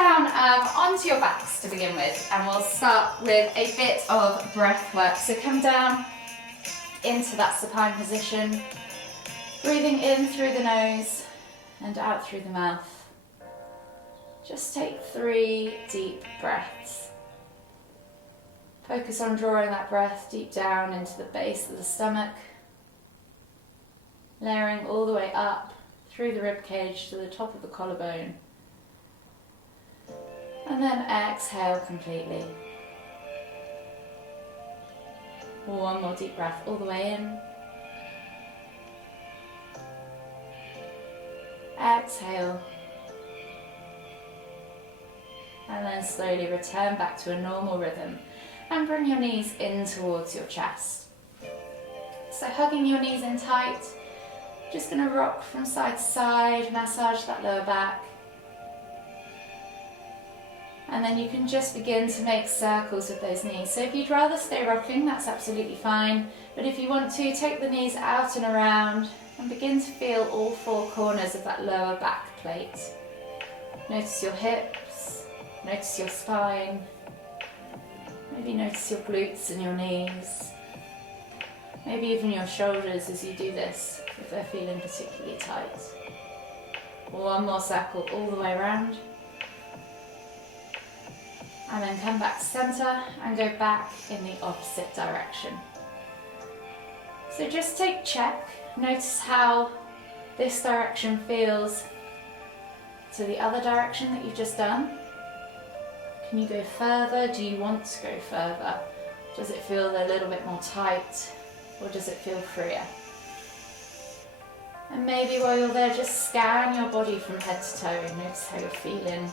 down onto your backs to begin with, and we'll start with a bit of breath work. So come down into that supine position, breathing in through the nose and out through the mouth. Just take 3 deep breaths. Focus on drawing that breath deep down into the base of the stomach, layering all the way up through the rib cage to the top of the collarbone. And then exhale completely. One more deep breath all the way in. Exhale. And then slowly return back to a normal rhythm and bring your knees in towards your chest. So hugging your knees in tight, just going to rock from side to side, massage that lower back. And then you can just begin to make circles with those knees. So if you'd rather stay rocking, that's absolutely fine. But if you want to, take the knees out and around and begin to feel all 4 corners of that lower back plate. Notice your hips, notice your spine, maybe notice your glutes and your knees. Maybe even your shoulders as you do this, if they're feeling particularly tight. One more circle all the way around. And then come back to center and go back in the opposite direction. So just take check. Notice how this direction feels to the other direction that you've just done. Can you go further? Do you want to go further? Does it feel a little bit more tight, or does it feel freer? And maybe while you're there, just scan your body from head to toe. Notice how you're feeling.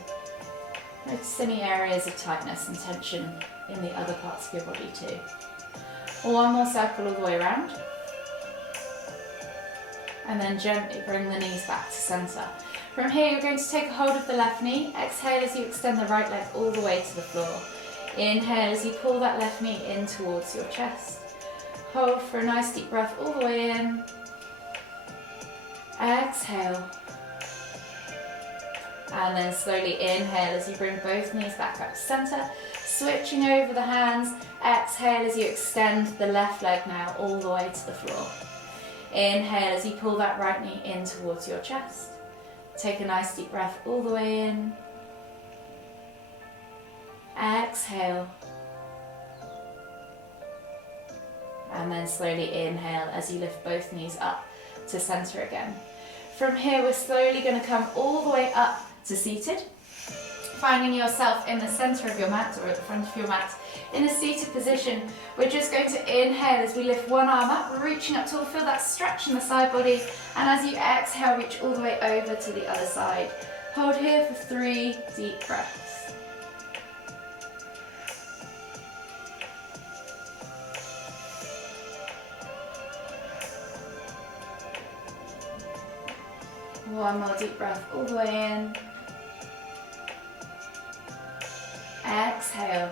Notice any areas of tightness and tension in the other parts of your body too. One more circle all the way around. And then gently bring the knees back to center. From here, you're going to take a hold of the left knee. Exhale as you extend the right leg all the way to the floor. Inhale as you pull that left knee in towards your chest. Hold for a nice deep breath all the way in. Exhale. And then slowly inhale as you bring both knees back up to center. Switching over the hands. Exhale as you extend the left leg now all the way to the floor. Inhale as you pull that right knee in towards your chest. Take a nice deep breath all the way in. Exhale. And then slowly inhale as you lift both knees up to center again. From here, we're slowly going to come all the way up to seated, finding yourself in the center of your mat or at the front of your mat in a seated position. We're just going to inhale as we lift one arm up, reaching up tall, feel that stretch in the side body, and as you exhale, reach all the way over to the other side. Hold here for 3 deep breaths. One more deep breath all the way in. Exhale.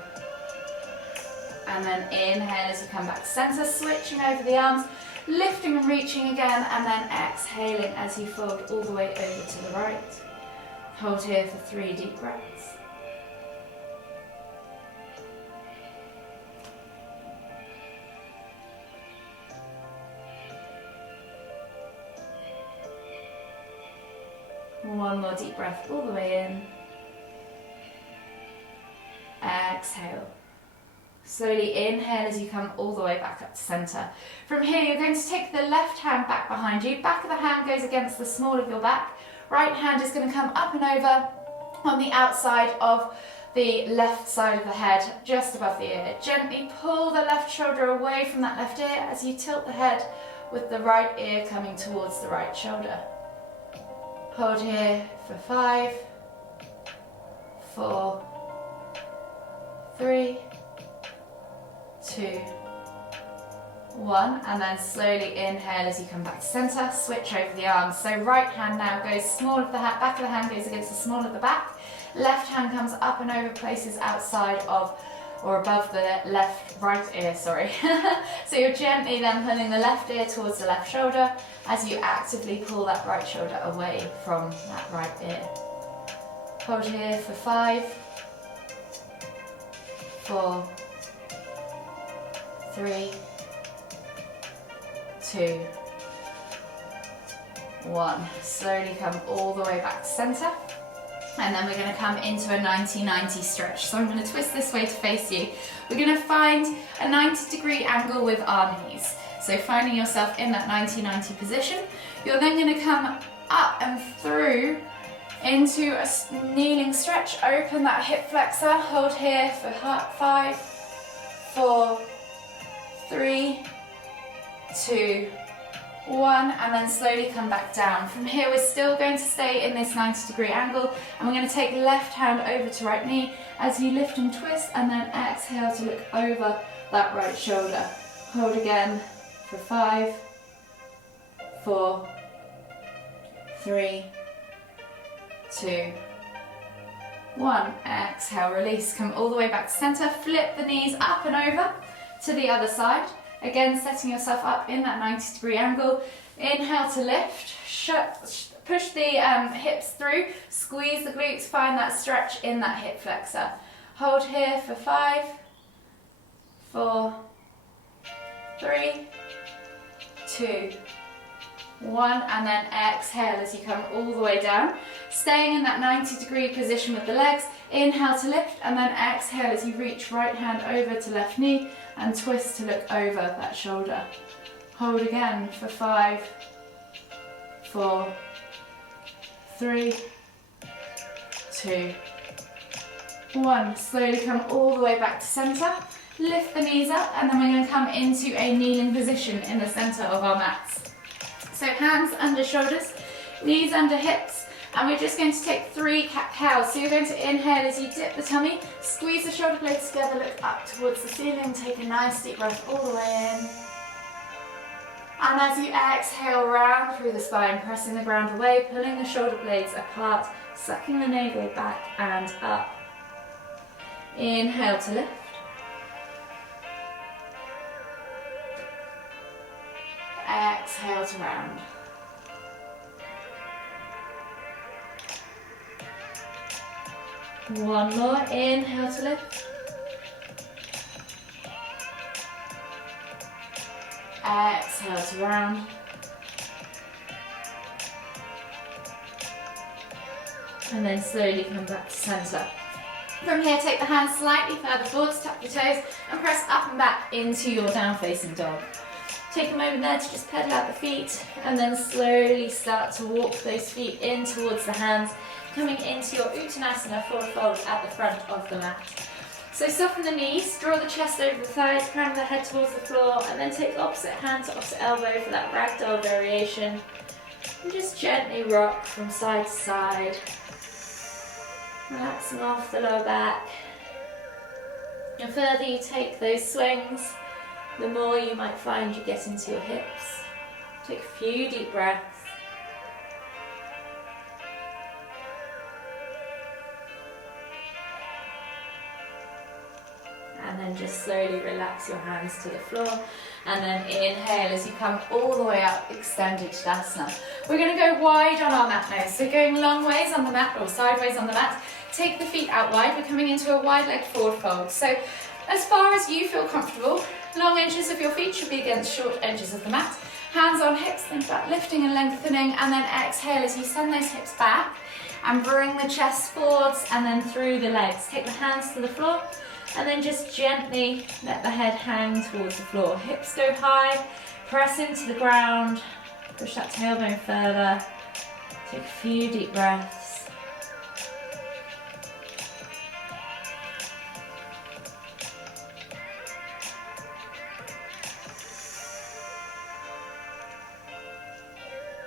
And then inhale as you come back to center, switching over the arms, lifting and reaching again, and then exhaling as you fold all the way over to the right. Hold here for 3 deep breaths. One more deep breath all the way in. Exhale. Slowly inhale as you come all the way back up to center. From here, you're going to take the left hand back behind you. Back of the hand goes against the small of your back. Right hand is going to come up and over on the outside of the left side of the head, just above the ear. Gently pull the left shoulder away from that left ear as you tilt the head with the right ear coming towards the right shoulder. Hold here for 5, 4, 3, 2, 1, and then slowly inhale as you come back to center, switch over the arms. So right hand now goes small of the hand, back of the hand goes against the small of the back, left hand comes up and over, places outside of or above the right ear, sorry. So you're gently then pulling the left ear towards the left shoulder as you actively pull that right shoulder away from that right ear. Hold here for 5, 4, 3, 2, 1. Slowly come all the way back to center. And then we're going to come into a 90-90 stretch. So I'm going to twist this way to face you. We're going to find a 90-degree angle with our knees. So finding yourself in that 90-90 position. You're then going to come up and through into a kneeling stretch. Open that hip flexor. Hold here for 5, 4, 3, 2, 1, and then slowly come back down. From here we're still going to stay in this 90-degree angle, and we're going to take left hand over to right knee as you lift and twist, and then exhale to look over that right shoulder. Hold again for 5, 4, 3, 2, 1. Exhale, release, come all the way back to center, flip the knees up and over to the other side. Again, setting yourself up in that 90-degree angle. Inhale to lift, push the hips through, squeeze the glutes, find that stretch in that hip flexor. Hold here for 5, 4, 3, 2, 1, and then exhale as you come all the way down. Staying in that 90-degree position with the legs. Inhale to lift, and then exhale as you reach right hand over to left knee and twist to look over that shoulder. Hold again for 5, 4, 3, 2, 1. Slowly come all the way back to center. Lift the knees up, and then we're going to come into a kneeling position in the center of our mats. So hands under shoulders, knees under hips, and we're just going to take 3 cat-cows. So you're going to inhale as you dip the tummy, squeeze the shoulder blades together, look up towards the ceiling, take a nice deep breath all the way in. And as you exhale, round through the spine, pressing the ground away, pulling the shoulder blades apart, sucking the navel back and up. Inhale to lift. Exhale to round. One more, inhale to lift. Exhale to round. And then slowly come back to center. From here, take the hands slightly further forwards, tap your toes, and press up and back into your down facing dog. Take a moment there to just pedal out the feet, and then slowly start to walk those feet in towards the hands, coming into your Uttanasana forward fold at the front of the mat. So soften the knees, draw the chest over the thighs, crown the head towards the floor, and then take opposite hand to opposite elbow for that ragdoll variation. And just gently rock from side to side, relaxing off the lower back. The further you take those swings, the more you might find you get into your hips. Take a few deep breaths. And then just slowly relax your hands to the floor. And then inhale as you come all the way up, extended Tadasana. We're going to go wide on our mat now. So going long ways on the mat or sideways on the mat. Take the feet out wide. We're coming into a wide leg forward fold. So as far as you feel comfortable, long edges of your feet should be against short edges of the mat. Hands on hips, think about lifting and lengthening, and then exhale as you send those hips back and bring the chest forwards and then through the legs. Take the hands to the floor and then just gently let the head hang towards the floor. Hips go high, press into the ground, push that tailbone further. Take a few deep breaths.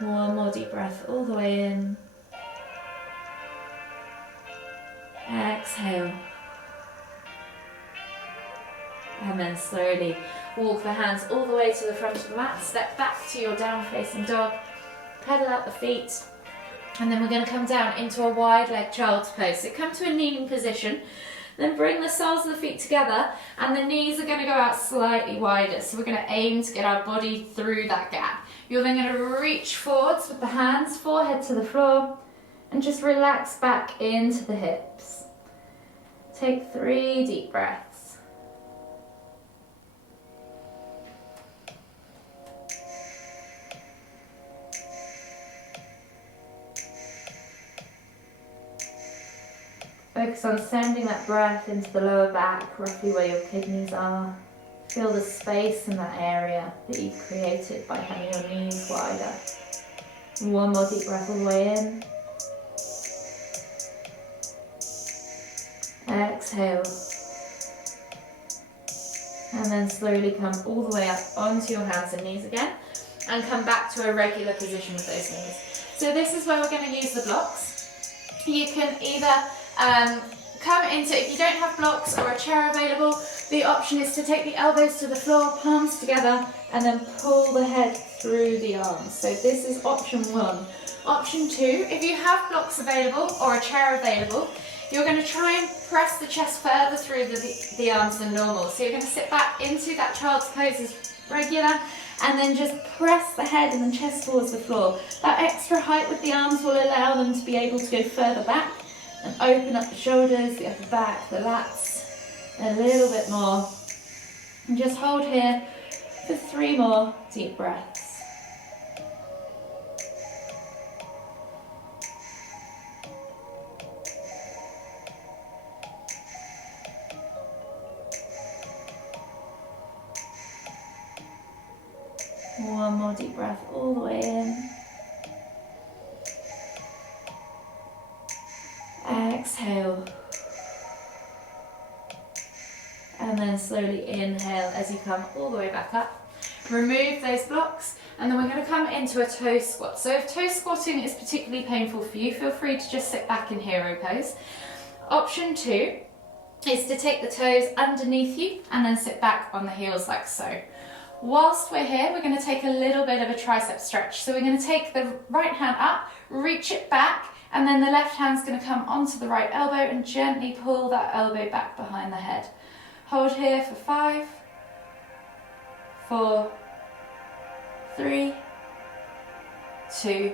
One more deep breath all the way in. Exhale. And then slowly walk the hands all the way to the front of the mat. Step back to your down facing dog. Pedal out the feet. And then we're going to come down into a wide leg child's pose. So come to a kneeling position. Then bring the soles of the feet together and the knees are going to go out slightly wider. So we're going to aim to get our body through that gap. You're then going to reach forwards with the hands, forehead to the floor, and just relax back into the hips. Take 3 deep breaths. Focus on sending that breath into the lower back, roughly where your kidneys are. Feel the space in that area that you've created by having your knees wider. And one more deep breath all the way in. Exhale. And then slowly come all the way up onto your hands and knees again, and come back to a regular position with those knees. So this is where we're going to use the blocks. You can either come into, if you don't have blocks or a chair available, the option is to take the elbows to the floor, palms together, and then pull the head through the arms. So this is option 1. Option 2, if you have blocks available or a chair available, you're going to try and press the chest further through the arms than normal. So you're going to sit back into that child's pose as regular, and then just press the head and the chest towards the floor. That extra height with the arms will allow them to be able to go further back and open up the shoulders, the upper back, the lats a little bit more. And just hold here for 3 more deep breaths. One more deep breath all the way in. Exhale. And then slowly inhale as you come all the way back up. Remove those blocks, and then we're going to come into a toe squat. So if toe squatting is particularly painful for you, feel free to just sit back in hero pose. Option 2 is to take the toes underneath you and then sit back on the heels like so. Whilst we're here, we're going to take a little bit of a tricep stretch. So we're going to take the right hand up, reach it back, and then the left hand's going to come onto the right elbow and gently pull that elbow back behind the head. Hold here for 5, 4, 3, 2,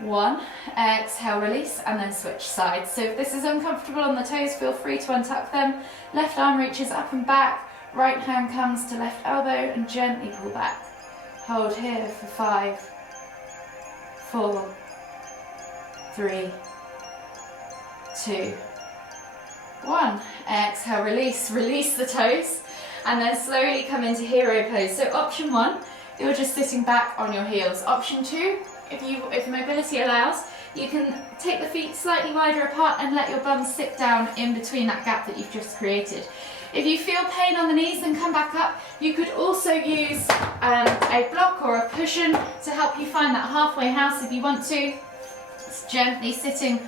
1. Exhale, release, and then switch sides. So if this is uncomfortable on the toes, feel free to untuck them. Left arm reaches up and back. Right hand comes to left elbow and gently pull back. Hold here for 5, 4, 3, 2, 1. Exhale, release, release the toes, and then slowly come into hero pose. So option 1, you're just sitting back on your heels. Option 2, if mobility allows, you can take the feet slightly wider apart and let your bum sit down in between that gap that you've just created. If you feel pain on the knees, then come back up. You could also use a block or a cushion to help you find that halfway house if you want to. Just gently sitting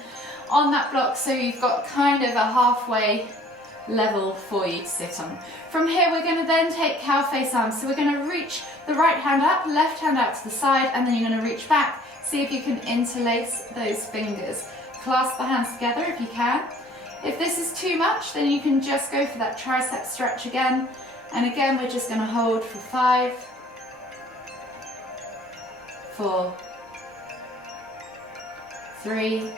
on that block so you've got kind of a halfway level for you to sit on. From here, we're going to then take cow face arms. So we're going to reach the right hand up, left hand out to the side, and then you're going to reach back. See if you can interlace those fingers. Clasp the hands together if you can. If this is too much, then you can just go for that tricep stretch again. And again, we're just going to hold for 5, 4, 3,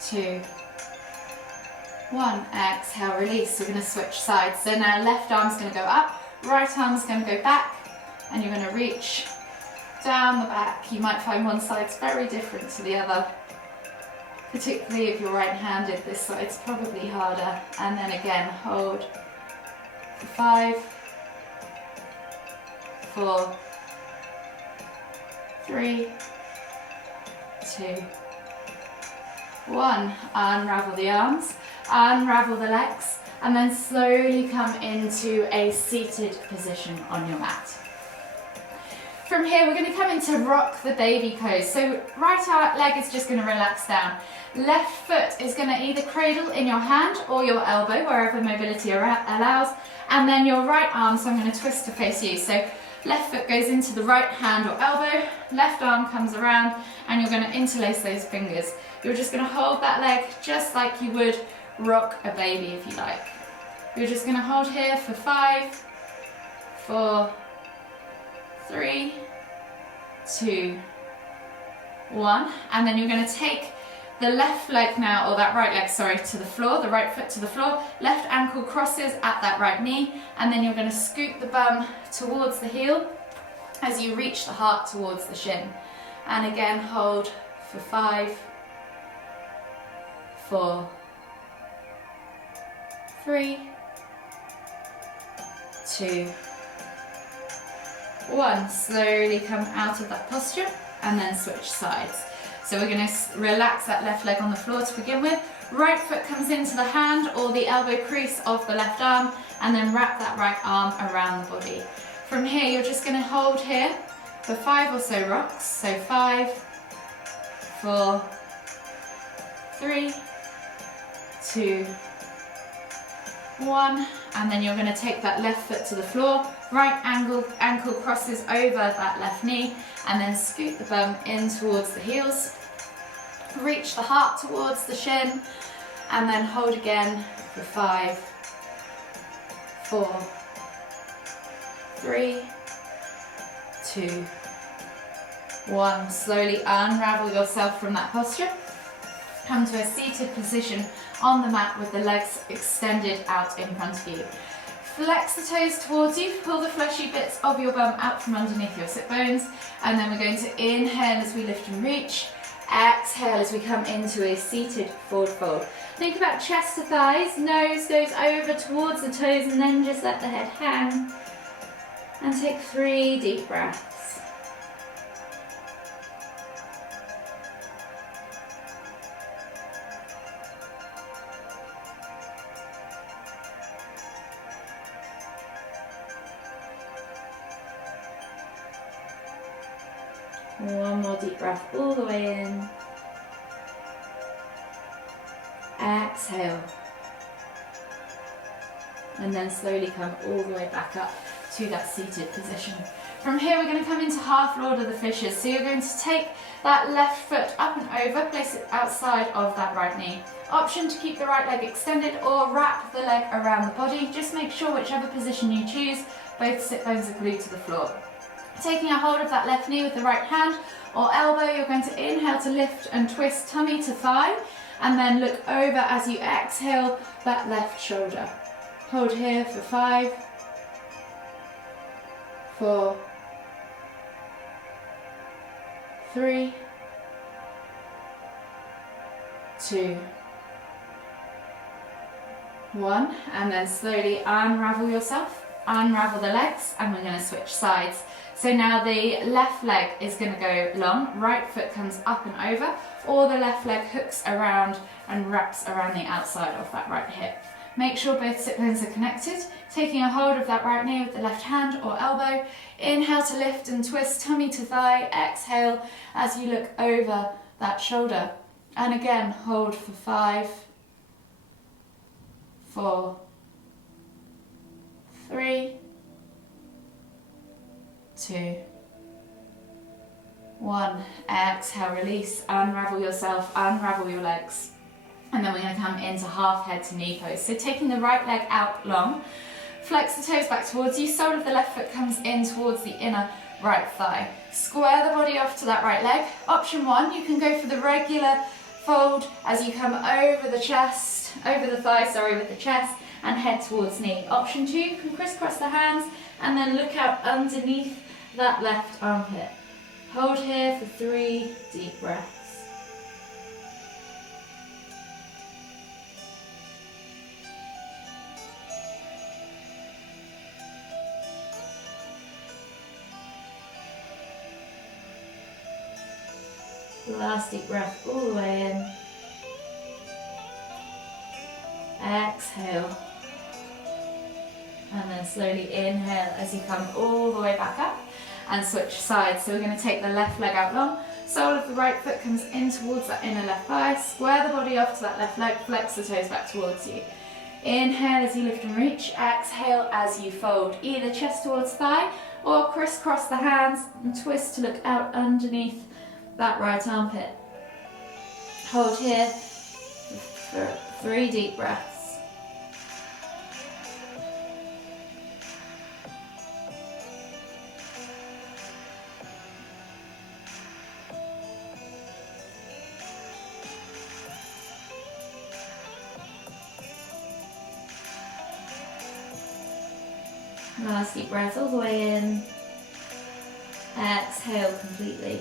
2, 1. Exhale, release. We're going to switch sides. So now left arm's going to go up, right arm's going to go back, and you're going to reach down the back. You might find one side's very different to the other. Particularly if you're right-handed, this side's probably harder. And then again, hold for 5, 4, 3, 2, 1. Unravel the arms, unravel the legs, and then slowly come into a seated position on your mat. From here, we're going to come into rock the baby pose. So right leg is just going to relax down. Left foot is going to either cradle in your hand or your elbow, wherever mobility allows. And then your right arm, so I'm going to twist to face you. So left foot goes into the right hand or elbow, left arm comes around, and you're going to interlace those fingers. You're just going to hold that leg just like you would rock a baby if you like. You're just going to hold here for 5, 4, 3, 2, 1, and then you're going to take the left leg now, or that right leg, sorry, to the floor, the right foot to the floor, left ankle crosses at that right knee, and then you're going to scoot the bum towards the heel as you reach the heart towards the shin. And again, hold for 5, 4, 3, 2, 1. Slowly come out of that posture and then switch sides. So we're going to relax that left leg on the floor to begin with. Right foot comes into the hand or the elbow crease of the left arm, and then wrap that right arm around the body. From here, you're just going to hold here for 5 or so rocks. So 5, 4, 3, 2, 1, and then you're going to take that left foot to the floor, right ankle crosses over that left knee, and then scoot the bum in towards the heels, reach the heart towards the shin, and then hold again for 5, 4, 3, 2, 1. Slowly unravel yourself from that posture. Come to a seated position on the mat with the legs extended out in front of you. Flex the toes towards you, pull the fleshy bits of your bum out from underneath your sit bones, and then we're going to inhale as we lift and reach, exhale as we come into a seated forward fold. Think about chest to thighs, nose goes over towards the toes, and then just let the head hang. And take 3 deep breaths. One more deep breath all the way in. Exhale. And then slowly come all the way back up to that seated position. From here we're going to come into half Lord of the Fishes. So you're going to take that left foot up and over, place it outside of that right knee. Option to keep the right leg extended or wrap the leg around the body. Just make sure whichever position you choose, both sit bones are glued to the floor. Taking a hold of that left knee with the right hand or elbow, you're going to inhale to lift and twist tummy to thigh, and then look over as you exhale that left shoulder. Hold here for 5, 4, 3, 2, 1, and then slowly unravel yourself, unravel the legs, and we're going to switch sides. So now the left leg is going to go long, right foot comes up and over, or the left leg hooks around and wraps around the outside of that right hip. Make sure both sit bones are connected, taking a hold of that right knee with the left hand or elbow. Inhale to lift and twist tummy to thigh, exhale as you look over that shoulder. And again, hold for 5, 4, 3, 2, 1. Exhale, release, unravel yourself, unravel your legs. And then we're going to come into half head to knee pose. So taking the right leg out long, flex the toes back towards you, sole of the left foot comes in towards the inner right thigh. Square the body off to that right leg. Option 1, you can go for the regular fold as you come over the chest, over the thigh, sorry, with the chest, and head towards knee. Option 2, you can crisscross the hands and then look out underneath that left armpit. Hold here for 3 deep breaths. Last deep breath all the way in. Exhale. And then slowly inhale as you come all the way back up and switch sides. So we're going to take the left leg out long. Sole of the right foot comes in towards that inner left thigh. Square the body off to that left leg. Flex the toes back towards you. Inhale as you lift and reach. Exhale as you fold. Either chest towards thigh or crisscross the hands and twist to look out underneath that right armpit. Hold here for 3 deep breaths. Last deep breath all the way in. Exhale completely.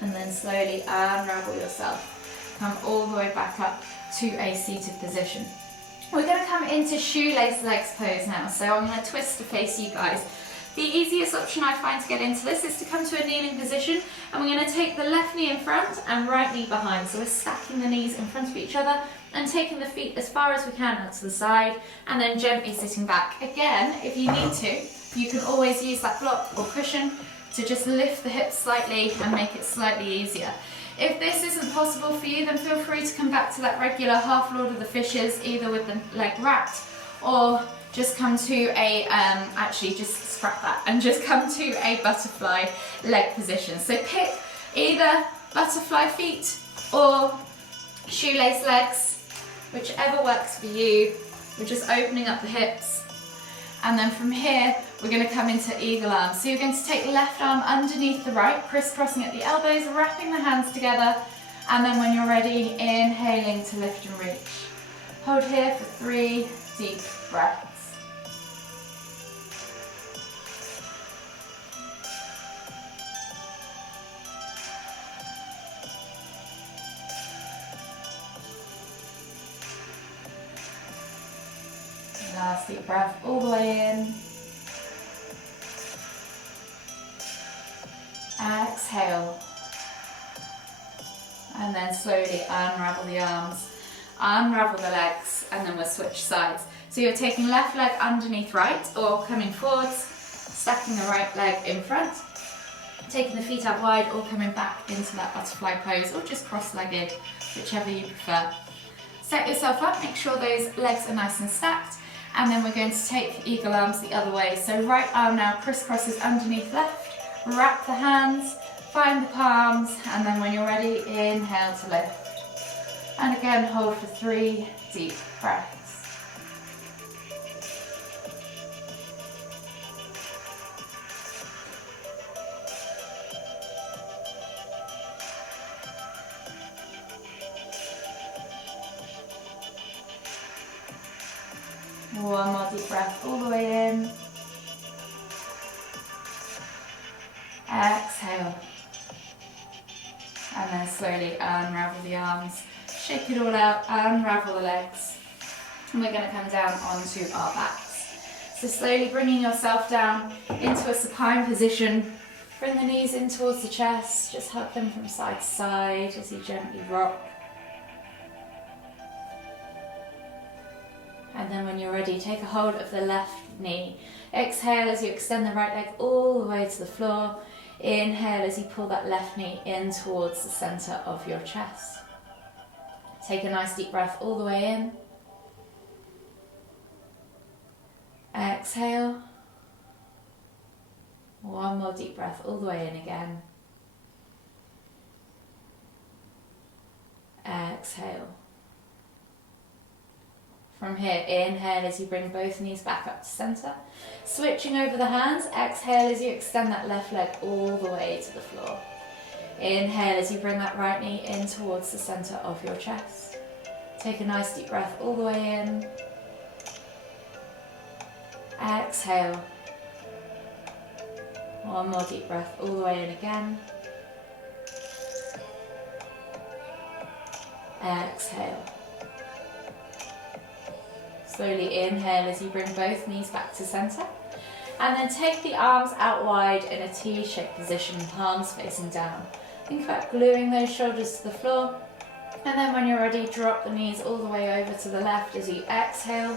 And then slowly unravel yourself. Come all the way back up to a seated position. We're going to come into shoelace legs pose now. So I'm going to twist to face you guys. The easiest option I find to get into this is to come to a kneeling position, and we're going to take the left knee in front and right knee behind. So we're stacking the knees in front of each other and taking the feet as far as we can out to the side, and then gently sitting back. Again, if you need to, you can always use that block or cushion to just lift the hips slightly and make it slightly easier. If this isn't possible for you, then feel free to come back to that regular half Lord of the Fishes, either with the leg wrapped, or just come to a, actually just scrap that and just come to a butterfly leg position. So pick either butterfly feet or shoelace legs, whichever works for you. We're just opening up the hips. And then from here, we're going to come into eagle arms. So you're going to take left arm underneath the right, crisscrossing at the elbows, wrapping the hands together. And then when you're ready, inhaling to lift and reach. Hold here for 3 deep breaths. Last deep breath all the way in. Exhale. And then slowly unravel the arms, unravel the legs, and then we'll switch sides. So you're taking left leg underneath right, or coming forwards, stacking the right leg in front, taking the feet out wide, or coming back into that butterfly pose, or just cross-legged, whichever you prefer. Set yourself up, make sure those legs are nice and stacked. And then we're going to take eagle arms the other way. So right arm now crisscrosses underneath left, wrap the hands, find the palms, and then when you're ready, inhale to lift. And again, hold for 3 deep breaths. One more deep breath all the way in. Exhale. And then slowly unravel the arms. Shake it all out, unravel the legs. And we're going to come down onto our backs. So slowly bringing yourself down into a supine position. Bring the knees in towards the chest. Just hug them from side to side as you gently rock. And then when you're ready, take a hold of the left knee. Exhale as you extend the right leg all the way to the floor. Inhale as you pull that left knee in towards the center of your chest. Take a nice deep breath all the way in. Exhale. One more deep breath all the way in again. Exhale. From here, inhale as you bring both knees back up to center. Switching over the hands, exhale as you extend that left leg all the way to the floor. Inhale as you bring that right knee in towards the center of your chest. Take a nice deep breath all the way in. Exhale. One more deep breath all the way in again. Exhale. Slowly inhale as you bring both knees back to center. And then take the arms out wide in a T-shaped position, palms facing down. Think about gluing those shoulders to the floor. And then when you're ready, drop the knees all the way over to the left as you exhale.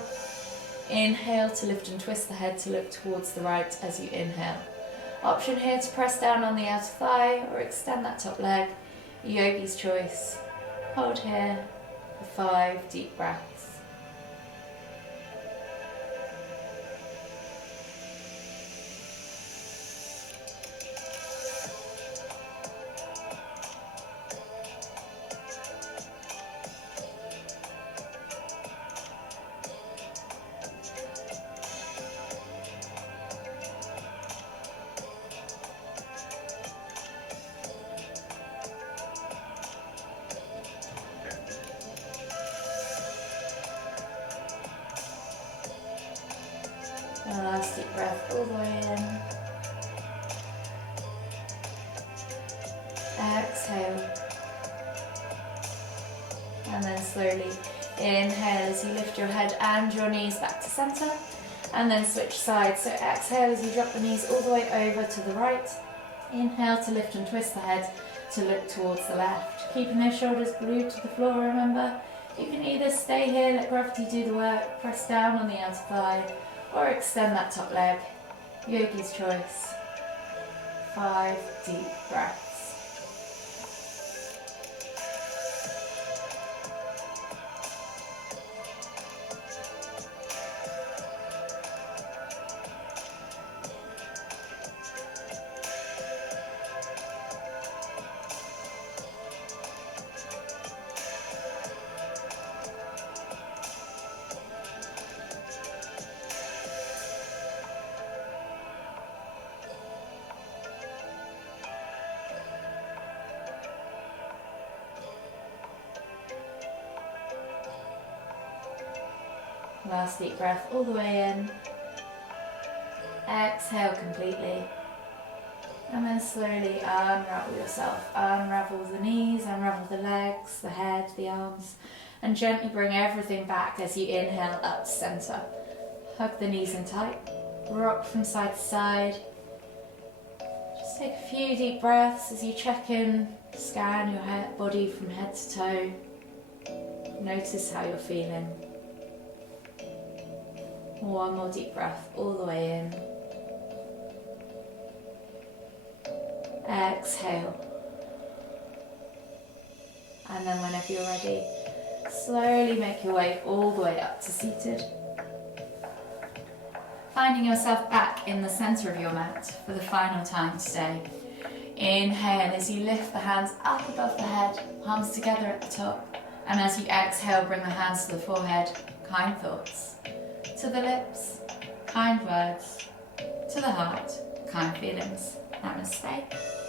Inhale to lift and twist the head to look towards the right as you inhale. Option here to press down on the outer thigh or extend that top leg. Yogi's choice. Hold here for 5 deep breaths. Last deep breath all the way in. Exhale. And then slowly inhale as you lift your head and your knees back to centre. And then switch sides. So exhale as you drop the knees all the way over to the right. Inhale to lift and twist the head to look towards the left. Keeping those shoulders glued to the floor, remember. You can either stay here, let gravity do the work, press down on the outer thigh, or extend that top leg. Yogi's choice. 5 deep breaths. Last deep breath all the way in. Exhale completely. And then slowly unravel yourself. Unravel the knees, unravel the legs, the head, the arms. And gently bring everything back as you inhale up to centre. Hug the knees in tight. Rock from side to side. Just take a few deep breaths as you check in. Scan your body from head to toe. Notice how you're feeling. One more deep breath all the way in. Exhale. And then whenever you're ready, slowly make your way all the way up to seated. Finding yourself back in the centre of your mat for the final time today. Inhale as you lift the hands up above the head, palms together at the top. And as you exhale, bring the hands to the forehead, kind thoughts. To the lips, kind words. To the heart, kind feelings. Namaste.